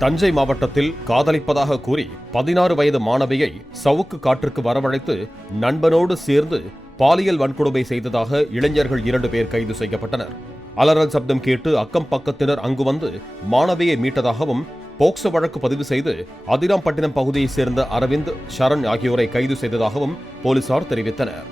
தஞ்சை மாவட்டத்தில் காதலிப்பதாக கூறி 16 வயது மாணவியை சவுக்கு காற்றுக்கு வரவழைத்து நண்பனோடு சேர்ந்து பாலியல் வன்கொடுமை செய்ததாக இளைஞர்கள் 2 பேர் கைது செய்யப்பட்டனர். அலறல் சப்தம் கேட்டு அக்கம் பக்கத்தினர் அங்கு வந்து மாணவியை மீட்டதாகவும், போக்சோ வழக்கு பதிவு செய்து அதிராம்பட்டினம் பகுதியைச் சேர்ந்த அரவிந்த், சரண் ஆகியோரை கைது செய்ததாகவும் போலீசார் தெரிவித்தனர்.